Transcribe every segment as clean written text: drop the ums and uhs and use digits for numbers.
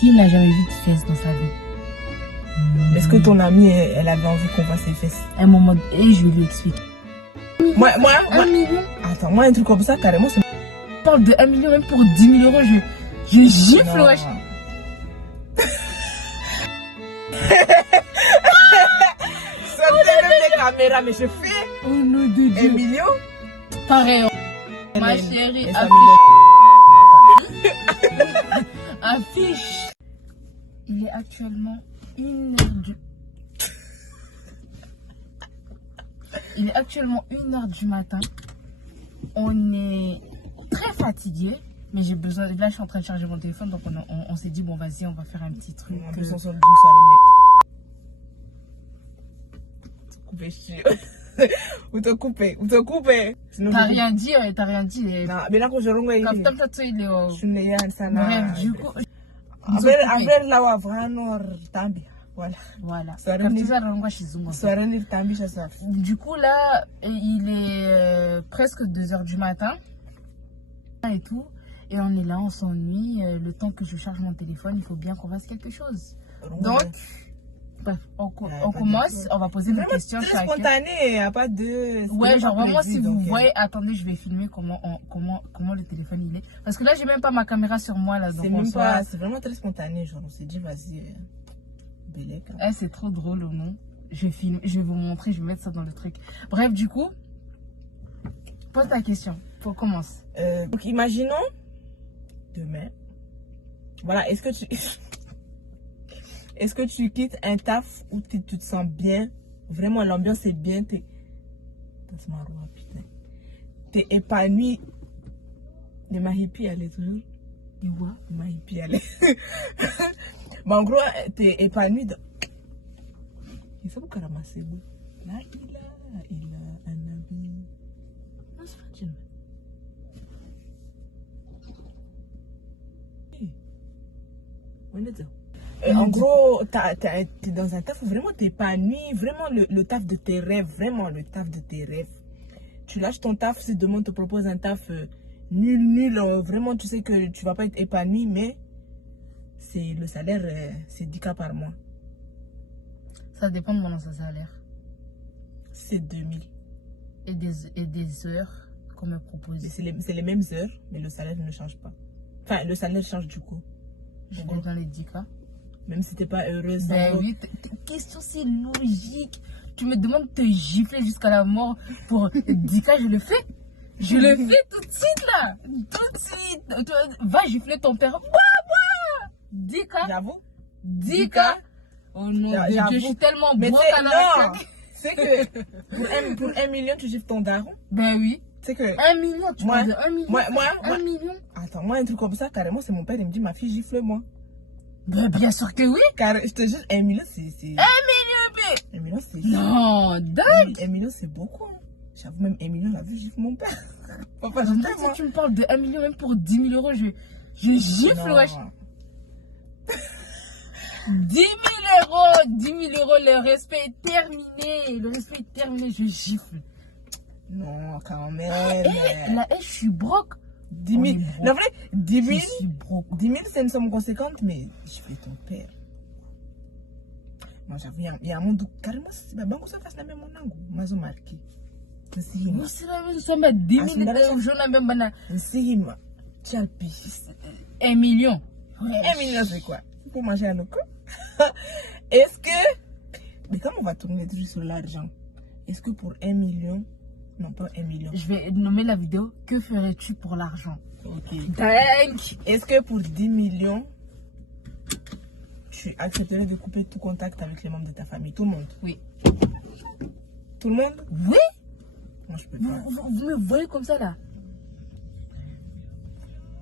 Qui n'a jamais vu de fesses dans sa vie? Est-ce que ton amie, elle avait envie qu'on voit ses fesses? Un moment, et je vais lui expliquer. Moi, 1 million? attends, moi, un truc comme ça, carrément, c'est... On parle de 1 million, même pour 10 000 euros, je gifle, Non. wesh. Sortez même les caméras, mais je fais Oh nom de 1 Dieu. million. Pareil, ma Hélène, chérie, et affiche. Affiche. Il est actuellement 1h du... Il est actuellement 1h du matin. On est très fatigué. Mais j'ai besoin... Là, je suis en train de charger mon téléphone. Donc, on s'est dit, bon, vas-y, on va faire un petit truc. En plus, on sort d'une soirée, mec. Coupé, je Ou te couper. Sinon, T'as je- rien dit, t'as rien dit. Non, mais là, quand je rentre, Comme t'as fait, il est au... je suis née à Sana. Bref, du coup... Après, là, on va vraiment tambi. Voilà. Voilà. Soirée Comme ni- ça, on va chez Zungo. Soirée, ni tambi, ça ça. Du coup, là, il est presque 2h du matin. Et tout. Et on est là, on s'ennuie. Le temps que je charge mon téléphone, il faut bien qu'on fasse quelque chose. Donc, bref, on commence. On va poser des questions Très chacun. spontané, il n'y a pas de... Ouais, genre vraiment, prévu, si vous donc, voyez, attendez, je vais filmer comment le téléphone il est. Parce que là, j'ai même pas ma caméra sur moi. Là, donc c'est on même soit- pas... C'est vraiment très spontané, genre, on s'est dit, vas-y, Bélec. Eh, c'est trop drôle ou non? Je filme, je vais vous montrer, je vais mettre ça dans le truc. Bref, du coup, pose ta question. Faut commencer. Donc, imaginons, demain, voilà, est-ce que tu... Est-ce que tu quittes un taf où tu te sens bien, vraiment l'ambiance est bien, t'es épanoui. De ma hippie, elle est toujours. Et ouais. De ma hippie, elle est. Mais en gros, t'es épanoui. Il faut qu'on ramasse. Là, il a un habit. Non, c'est pas Jim. En gros, t'es dans un taf où vraiment t'es épanoui, vraiment le taf de tes rêves, vraiment le taf de tes rêves. Tu lâches ton taf si demain on te propose un taf nul, vraiment tu sais que tu vas pas être épanoui, mais c'est le salaire, c'est 10K par mois. Ça dépend de mon salaire. C'est 2000. Et des heures qu'on me propose. C'est les mêmes heures, mais le salaire ne change pas. Enfin, le salaire change du coup. Je vais dans les 10K. Même si t'es pas heureuse. Ben oui, question c'est logique. Tu me demandes de te gifler jusqu'à la mort pour 10K, je le fais. Je le fais tout de suite là. Tout de suite. Toi, va gifler ton père. Ouah, 10K. J'avoue. 10K. Oh non, de Dieu, je suis tellement mais broke à la non, retraite. c'est que pour 1 million, tu gifles ton daron. Ben oui. C'est que 1 million, tu Moi- me dis 1 million. moi- 1 million. Attends, moi, un truc comme ça, carrément, c'est mon père, il me dit, ma fille, gifle-moi. Ben bien sûr que oui. Car je te jure, 1 million, c'est. 1 million, bébé. 1 million, c'est. Non, dingue. 1 million, c'est beaucoup. Hein. J'avoue, même 1 million, la vie, gifle mon père. Papa, je Attends, t'aime, si hein. tu me parles de 1 million, même pour 10 000 euros, je gifle, Non. wesh. 10 000 euros, 10 000 euros, le respect est terminé. Le respect est terminé, je gifle. Non, quand même. Là, je suis broke. 10 000. On est broke. La vraie, 10 000. Je suis broke. 10 000, c'est une somme conséquente, mais je fais ton père. Moi, j'avoue, il y a un monde où carrément, c'est pas bon que ça fasse la même monnaie. Moi, j'ai marqué. Vous savez, nous sommes à 10 000 euros. Je n'ai même pas. Sirima, tu as le pire. 1 million. 1 million, c'est quoi? Pour manger à nos coups. Est-ce que. Mais comme on va tourner toujours sur l'argent, est-ce que pour 1 million. Non, pas 1 million. Je vais nommer la vidéo. Que ferais-tu pour l'argent? Ok. Dingue. Est-ce que pour 10 millions, tu accepterais de couper tout contact avec les membres de ta famille? Tout le monde? Oui. Tout le monde? Oui. Moi, je peux pas. Vous me voyez comme ça là?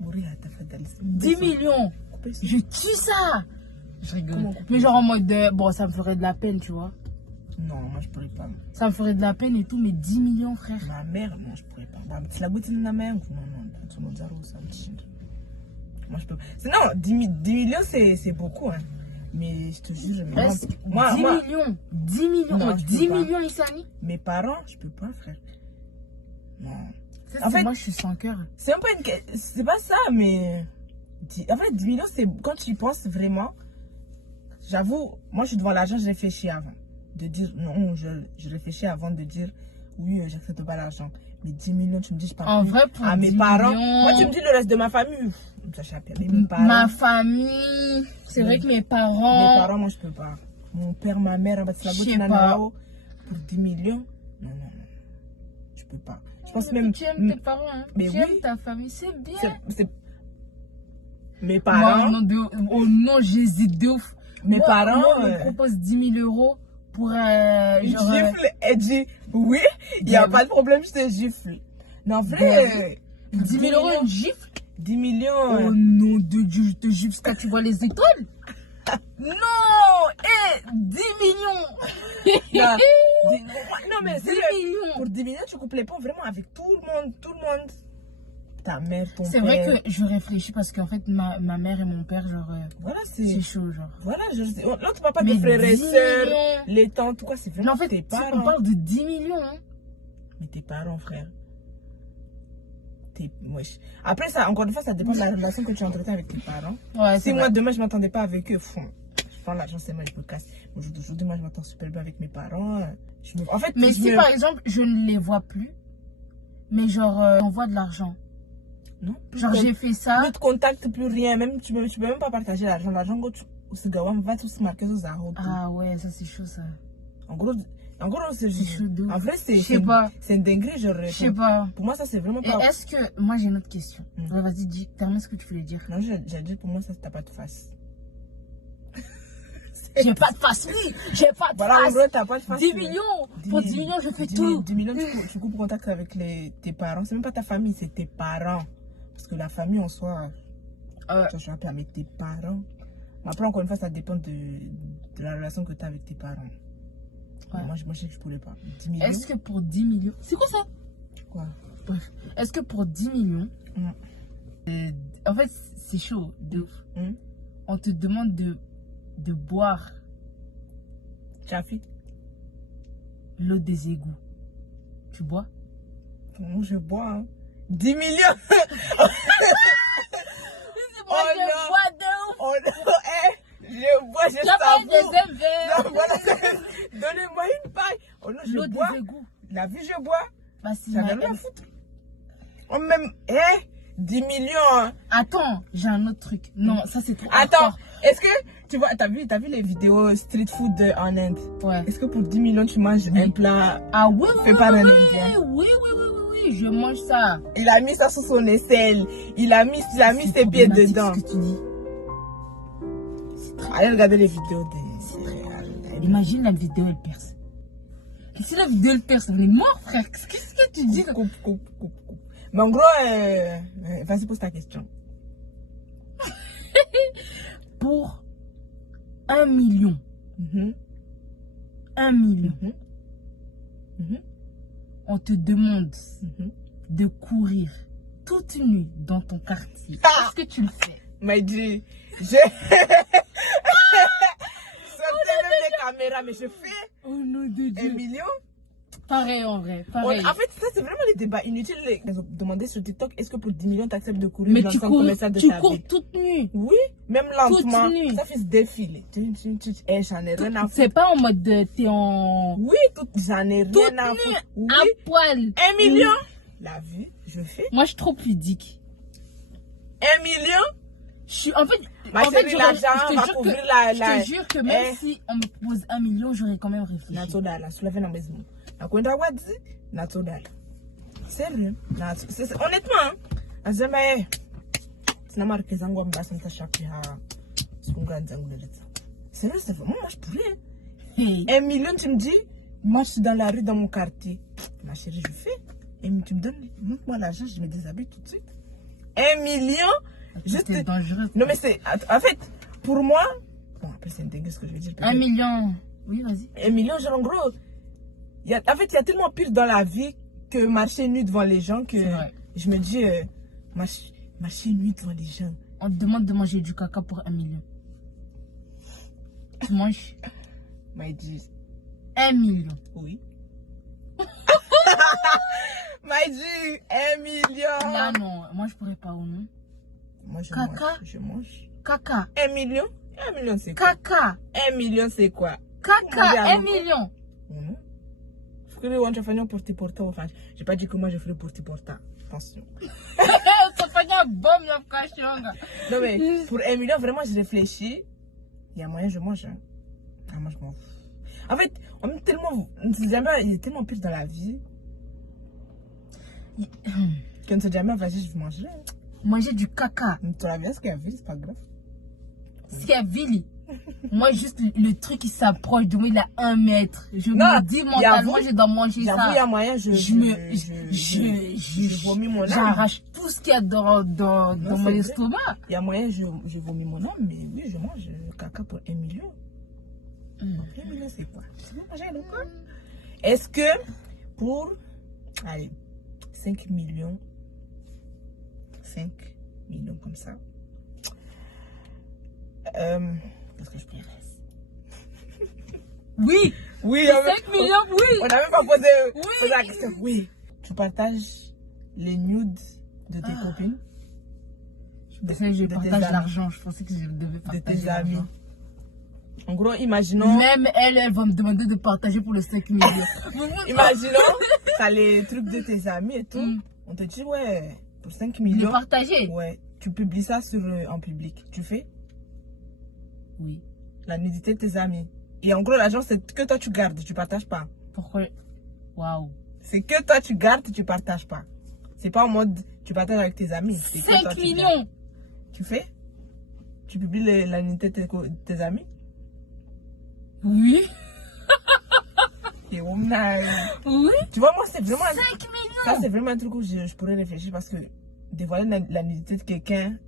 Mourir à ta fête d'aller. 10 millions. Couper ça. Je tue ça. Je rigole. Comment couper Mais genre en mode de... Bon, ça me ferait de la peine, tu vois. Non, moi, je pourrais pas. Ça me ferait de la peine et tout, mais 10 millions, frère. Ma mère, moi, je pourrais pas. Bah, si la goutte de ma mère, non, tu me dis, ça me tue. Moi, je peux pas. Sinon, 10 millions, c'est beaucoup, hein. Mais je te jure, Presque 10 millions. 10 millions. Non, Oh, je peux 10 pas. millions, Issani. Mes parents, je peux pas, frère. Non. En En fait- moi, je suis sans cœur. C'est un peu une. C'est pas ça, mais. En fait, 10 millions, c'est quand tu y penses vraiment. J'avoue, moi, je suis devant l'argent, je réfléchis avant. De dire non, je réfléchis avant de dire oui, j'accepte pas l'argent. Mais 10 millions, tu me dis, je parle En plus vrai, pour à mes 10 parents. millions- Moi, tu me dis le reste de ma famille. Ça chape. Mais mes parents. Ma famille, c'est vrai que mes parents, Moi, je peux pas. Mon père, ma mère, Je sais pas. pour 10 millions. Non, non, non. Je peux pas. Je pense même. tu aimes tes parents, hein. Mais Tu oui. aimes ta famille, c'est bien. C'est- Mes Moi, parents. au nom, j'hésite de ouf. Mes Moi, parents. moi, on me propose 10 000 euros pour Une genre. gifle, elle dit oui, il n'y a Ben pas de problème, je te gifle. Non, en vrai, 10 000 euros, une gifle. 10 millions. Oh non de Dieu, je te gifle quand tu vois les étoiles. Non, 10 millions. Non, non, mais 10 c'est millions. pour 10 millions, tu coupes les ponts vraiment avec tout le monde, tout le monde. Ta mère, ton père. C'est vrai que je réfléchis parce qu'en fait, ma mère et mon père, genre, Voilà, c'est c'est. chaud, genre. Voilà, je sais. Là, tu parles pas Mais des frères et 10 sœurs, millions. les tantes, quoi, c'est Mais vraiment en fait, tes si on parents. parle de 10 millions, hein. Mais tes parents, frère. Wesh. Après, ça, encore une fois, ça dépend de la relation que tu entretiens avec tes parents. Ouais, Si c'est moi, vrai. demain, je m'entendais pas avec eux, je prends l'argent, c'est moi, je me casse. Aujourd'hui, moi, je m'entends super bien avec mes parents. En fait, Mais je si me- par exemple, je ne les vois plus, mais genre, on envoie de l'argent. Non, plus Genre, de- j'ai fait ça. plus de contact, plus rien. Même, tu peux même pas partager l'argent. L'argent, va tous marquer aux arômes. Ah ouais, ça c'est chaud ça. En gros, c'est C'est chaud de ouf. En vrai, c'est. Je sais pas. C'est une dinguerie, Je sais pas. Pour moi, ça, c'est vraiment Et pas. est-ce que. Moi j'ai une autre question. Mm. Ouais, vas-y, dis, termine ce que tu voulais dire. Non, j'ai dit, pour moi, ça, t'as pas de face. J'ai pas de face, oui. J'ai pas de Voilà, en face. gros, t'as pas de face. 10 millions. Pour 10 millions, je fais tout. 10 millions, tu coupes contact avec tes parents. C'est même pas ta famille, c'est tes parents. Parce que la famille en soi, tu vas appeler avec tes parents. Mais après, encore une fois, ça dépend de la relation que tu as avec tes parents. Ouais. Moi, je sais que je pourrais pas. 10 millions. Est-ce que pour 10 millions. C'est quoi ça? Quoi? Bref. Est-ce que pour 10 millions. En fait, c'est chaud. De ouf. On te demande de boire Chafi? l'eau des égouts. Tu bois? Moi, je bois. Hein. 10 millions! Moi, Oh je non. bois de ouf. Oh non, je bois, je T'as pas eu savoure. des verres. Non, voilà. Donnez-moi une paille. Oh non, je L'eau bois. des égouts. La vie, je bois. Bah, si Ça ma- vient de la foutre. Oh, même, 10 millions. Hein. Attends, j'ai un autre truc. Non, ça c'est trop. Attends, hardcore. est-ce que tu vois, t'as vu les vidéos street food en Inde? Ouais. Est-ce que pour 10 millions, tu manges un plat Ah oui, oui, fait oui, par un oui, Indien? oui, je mange ça. Il a mis ça sous son aisselle. Il a mis C'est ses pieds problématique, dedans. ce que tu dis. Allez regarder les vidéos Imagine la vidéo, elle perce. Et si la vidéo, elle perce, on est mort, frère. Qu'est-ce que tu dis? Coupe. Mais en gros, vas-y, pose ta question. Pour 1 million. 1 million. On te demande de courir toute nuit dans ton quartier. Ah! Est-ce que tu le fais? Mais dis, Sortez même les caméras, mais je fais Oh nom de 1 Dieu. million. Pareil en vrai, pareil. En fait, ça, c'est vraiment les débats inutiles. Ils ont demandé sur TikTok, est-ce que pour 10 millions, tu acceptes de courir Mais dans tu le centre cours, commercial de tu ta cours ville? toute nuit. Oui, même lentement. nuit. Ça fait se défiler. J'en ai rien à foutre. C'est pas en mode t'es en. Oui, j'en ai Toute rien à nue, foutre. Oui, à poil. 1 million. La vie, je fais. Moi, je suis trop pudique. 1 million. Je suis, en fait, Ma chérie, l'argent va couvrir je te jure que même si on me propose 1 million, j'aurais quand même réfléchi. Natodala, soulève la maison. Nakwenda wadzi, natodala. Sérieux. Honnêtement, hein. Azema, sina marqué zangu ambasa ntashapi ha. Sunga zangu leleza. Sérieux, c'est vraiment, moi je pourrais. Hey. 1 million, tu me dis, marche dans la rue, dans mon quartier. Ma chérie, je fais. Et tu me donnes, montre-moi l'argent, je me déshabille tout de suite. 1 million. Juste. C'est dangereux. Non, mais c'est. En fait, pour moi. Bon, après, c'est dingue ce que je veux dire. 1 million. Oui, vas-y. 1 million, genre, en gros. En fait, il y a tellement pire dans la vie que marcher nu devant les gens que. C'est vrai. Je me dis, marcher nu devant les gens. On te demande de manger du caca pour 1 million. Tu manges M'a dit. 1 million. Oui. M'a dit 1 million. Là, non. Moi, je pourrais pas ou non. Moi, je Caca. mange. Je mange. Caca. 1 million? 1 million, c'est quoi? Caca. 1 million, c'est quoi? Caca. 1 million. Fikiri wanachofanya porte-porta enfin, j'ai pas dit que moi je ferai porte-porta. Attention. Utafanya bombe ya kashonga. Non mais pour 1 million, vraiment, je réfléchis. Il y a moyen, je mange. Hein. Ah, moi, je m'en fous. En fait, on est tellement, il est tellement pire dans la vie. Que ne sait jamais, vas-y, je vais manger. Hein. Manger du caca. Tu la viens, ce qu'il y a vu, c'est pas grave. Ce qui est vili. Moi, juste le truc qui s'approche de moi, il a 1 mètre. Je Non, me dis mentalement, je dois manger ça. J'avoue, il y a moyen, je vomis mon âme. J'arrache tout ce qu'il y a dans mon estomac. Il y a moyen, je vomis mon âme, mais oui, je mange caca pour 1 million. 1 million, c'est quoi? C'est bon, manger le corps. Est-ce que pour, allez, 5 millions comme ça, qu'est-ce que je préfère? Oui. Oui, 5 millions, oui. On n'a même pas posé Oui. la question. Oui. Tu partages les nudes de tes copines? Je partage l'argent. Je pensais que je devais De partager tes amis. l'argent. En gros, imaginons. Même elle va me demander de partager pour les 5 millions. Imaginons, t'as les trucs de tes amis et tout. On te dit, ouais, pour 5 millions. De partager? Ouais. Tu publies ça en public. Tu fais? Oui. La nudité de tes amis. Et en gros, l'argent, c'est que toi, tu gardes. Tu partages pas. Pourquoi? Waouh. C'est que toi, tu gardes, tu partages pas. C'est pas en mode, tu partages avec tes amis. 5 millions. Tu fais? Tu publies la nudité de tes amis? Oui. Et on a... Oui. Tu vois, moi, c'est vraiment... 5 millions. Ça, c'est vraiment un truc où je pourrais réfléchir parce que dévoiler la nudité de quelqu'un,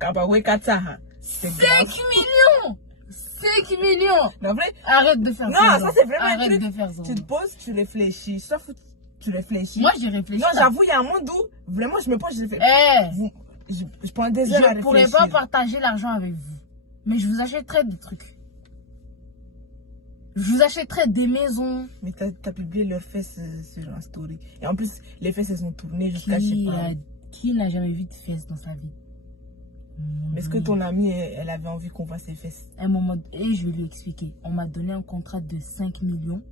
c'est 5 grave. millions. 5 millions. Mais en vrai, Arrête de faire ça. non, ça, c'est vraiment un Arrête truc. de faire ça. Tu te poses, tu réfléchis. Sauf que tu réfléchis. Moi, j'ai réfléchi. Non, j'avoue, il y a un monde où vraiment, je me pose, je fais... Je prends des heures à Je réfléchir. ne pourrais pas partager l'argent avec vous. Mais je vous achèterai des trucs. Je vous achèterai des maisons. Mais t'as publié leurs fesses sur un story. Et en plus, les fesses, elles sont tournées jusqu'à je sais pas. Qui n'a jamais vu de fesses dans sa vie? Mais est-ce que ton amie, elle avait envie qu'on voit ses fesses? Un moment, et je vais lui expliquer. On m'a donné un contrat de 5 millions.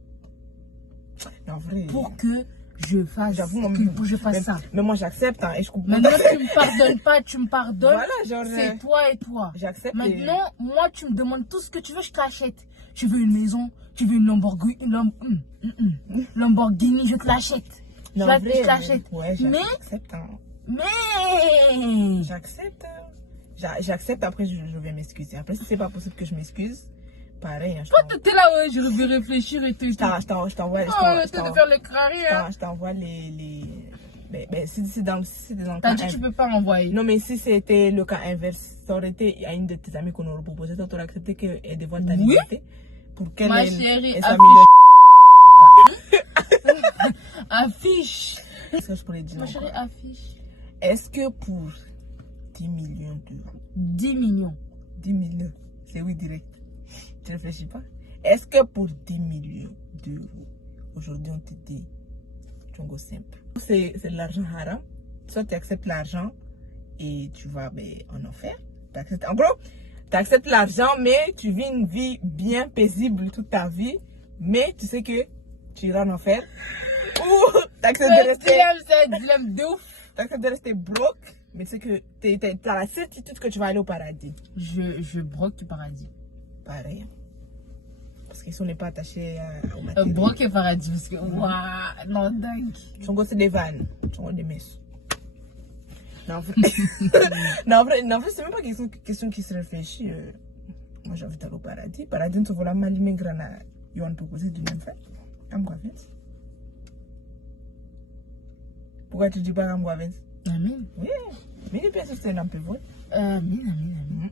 En vrai, pour que je fasse, pour que je fasse ça. Mais moi, j'accepte. Hein, et je comprends. Maintenant, tu me pardonnes pas, tu me pardonnes. Voilà, genre... C'est toi et toi. J'accepte. Maintenant, moi, tu me demandes tout ce que tu veux, je t'achète. Tu veux une maison, tu veux une Lamborghini, je te l'achète. Je te l'achète. Ouais, j'accepte. Hein. Mais... J'accepte. J'accepte, après je vais m'excuser. Après, si c'est pas possible que je m'excuse, pareil. Hein, toi, t'étais là, ouais, je vais réfléchir et tout. Je t'envoie. Je t'envoie les... Mais si c'est dans le T'as dit que tu peux pas m'envoyer. Non, mais si c'était le cas inverse, ça aurait été à une de tes amies qu'on aurait proposé. Toi, tu aurais accepté qu'elle dévoile ta liberté. Pour qu'elle ma chérie, affiche. Qu'est-ce que je pourrais dire? Ma chérie, affiche. Est-ce que pour 10 millions d'euros. 10 millions. 10 millions. C'est oui direct. Tu réfléchis pas? Est-ce que pour 10 millions d'euros, aujourd'hui on te dit, Tchongo simple. C'est de l'argent haram. Soit tu acceptes l'argent et tu vas en enfer. En gros, tu acceptes l'argent, mais tu vis une vie bien paisible toute ta vie. Mais tu sais que tu iras en enfer. Ou tu acceptes de rester. C'est un dilemme de ouf. Tu acceptes de rester broke. Mais tu sais que tu as la certitude que tu vas aller au paradis. Je broque du paradis. Pareil. Parce qu'ils n'est pas attachés au matériel. Broque et paradis. Parce que, waouh, non, dingue. Son c'est des vannes. Son des messes. Non, en vrai, c'est même pas question qui se réfléchit. Moi, j'ai envie d'aller au paradis. Paradis, tu vois la malimé grana. Ils vont te proposer de même faire. Amgouavens. Pourquoi tu dis pas Amgouavens? Amen. Oui. Mais bien sûr, c'est un peu vrai. Amen.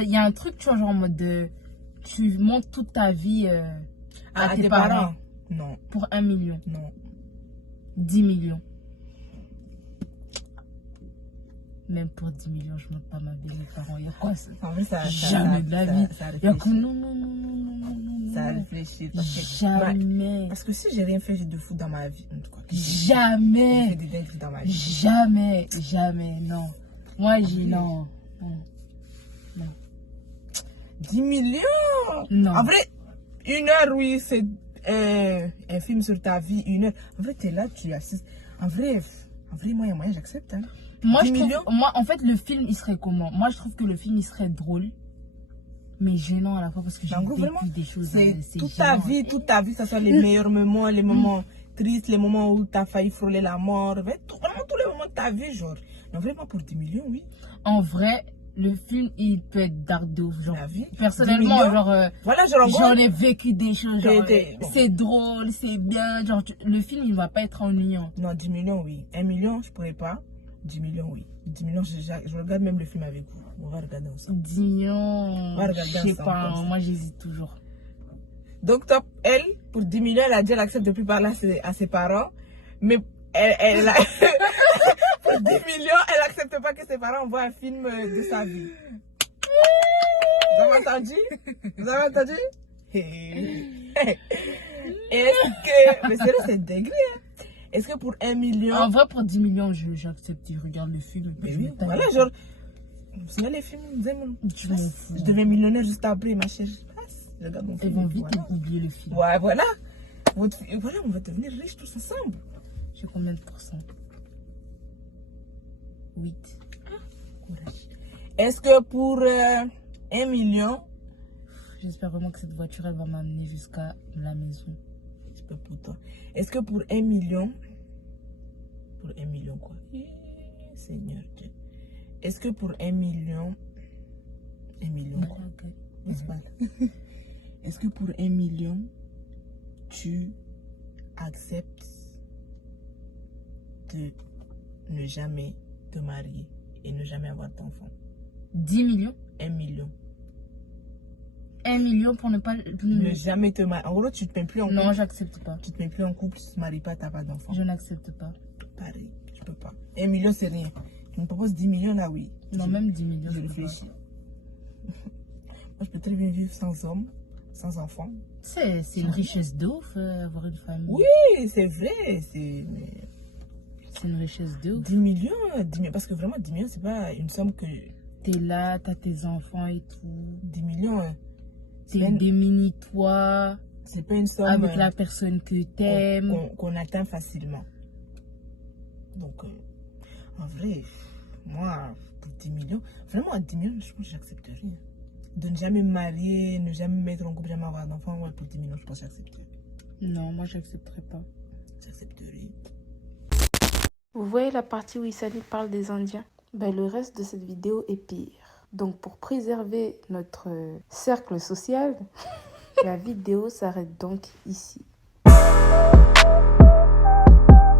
Il y a un truc, tu vois, genre en mode de. Tu montes toute ta vie à tes parents. Non. Pour 1 million. Non. 10 millions. Même pour 10 millions, je ne monte pas ma vie à mes parents. Il y a quoi ça? En vrai, jamais de la vie. Il y a comme non. Ça réfléchit. Jamais. Parce que si j'ai rien fait de fou dans ma vie, en tout cas. Jamais. J'ai des dingueries dans ma vie. Jamais, non. Moi, j'ai... Non. Non. 10 millions? Non. En vrai, 1 heure, oui, c'est un film sur ta vie, 1 heure. En vrai, t'es là, tu assistes. En vrai, moyen, j'accepte. Hein. Moi, 10 je millions? trouve... Moi, en fait, le film, il serait comment? Moi, je trouve que le film, il serait drôle, mais gênant à la fois parce que j'ai En gros, vécu vraiment, des choses... c'est toute gênant. ta vie, que ce soit les meilleurs moments, les moments tristes, les moments où t'as failli frôler la mort. Vraiment, tous les moments de ta vie, genre. Non, vraiment, pour 10 millions, oui. En vrai, le film, il peut être dark de ouf. Genre, La vie. personnellement, 10 millions. genre, Voilà, genre, en gros, j'en ai vécu des choses. Genre, bon. c'est drôle, c'est bien. Genre, le film, il va pas être ennuyant. Non, 10 millions, oui. 1 million, je pourrais pas. 10 millions, oui. 10 millions, je regarde même le film avec vous. On va regarder ensemble. 10 millions, On va regarder je sais ensemble, pas, comme ça. moi j'hésite toujours. Donc, top, elle, pour 10 millions, elle a dit qu'elle accepte de plus parler à ses parents. Mais elle a... pour 10 millions, elle accepte pas que ses parents voient un film de sa vie. Vous avez entendu? Vous avez entendu? Est-ce que... Mais sérieux, c'est dingue, hein? Est-ce que pour 1 million... En vrai, pour 10 millions, j'accepte, je regarde le film. Mais je oui, me tape. voilà, genre... Vous savez, les films, Je m'en fous. je deviens millionnaire juste après, ma chérie. Je regarde mon Ils film. vont vite Voilà. oublier le film. Ouais, voilà. Voilà, on va devenir riches tous ensemble. J'ai combien de pourcents? 8. Courage. Est-ce que pour 1 million... J'espère vraiment que cette voiture, elle va m'amener jusqu'à la maison. Je peux pour toi. Est-ce que pour 1 million... Pour 1 million quoi? Seigneur Dieu. Est-ce que pour 1 million... 1 million quoi? N'est-ce pas? Est-ce que pour 1 million, tu acceptes de ne jamais te marier et ne jamais avoir d'enfant? 10 millions? 1 million. 1 million pour ne pas... Ne jamais te marier. En gros, tu te mets plus en couple. Non, j'accepte pas. Tu te mets plus en couple, tu te maries pas, t'as pas d'enfant. Je n'accepte pas. Pareil, je peux pas. 1 million, c'est rien. Tu me proposes 10 millions, là, oui. Non, même 10 millions. Je peux pas. réfléchis. Moi, je peux très bien vivre sans homme, sans enfant. C'est une richesse de ouf, avoir une famille. Oui, c'est vrai. C'est une richesse de ouf. 10 millions, 10 millions. Parce que vraiment, 10 millions, c'est pas une somme que... T'es là, t'as tes enfants et tout. 10 millions, T'es démuni toi. c'est pas une somme avec la personne que t'aimes. qu'on atteint facilement. Donc, en vrai, moi, pour 10 millions, vraiment à 10 millions, je pense que j'accepte rien. De ne jamais me marier, ne jamais me mettre en couple, jamais avoir d'enfant, ouais, pour 10 millions, je pense que j'accepterais. Non, moi, j'accepterais pas. J'accepterais. Vous voyez la partie où Issani parle des Indiens? Ben, le reste de cette vidéo est pire. Donc, pour préserver notre cercle social, la vidéo s'arrête donc ici.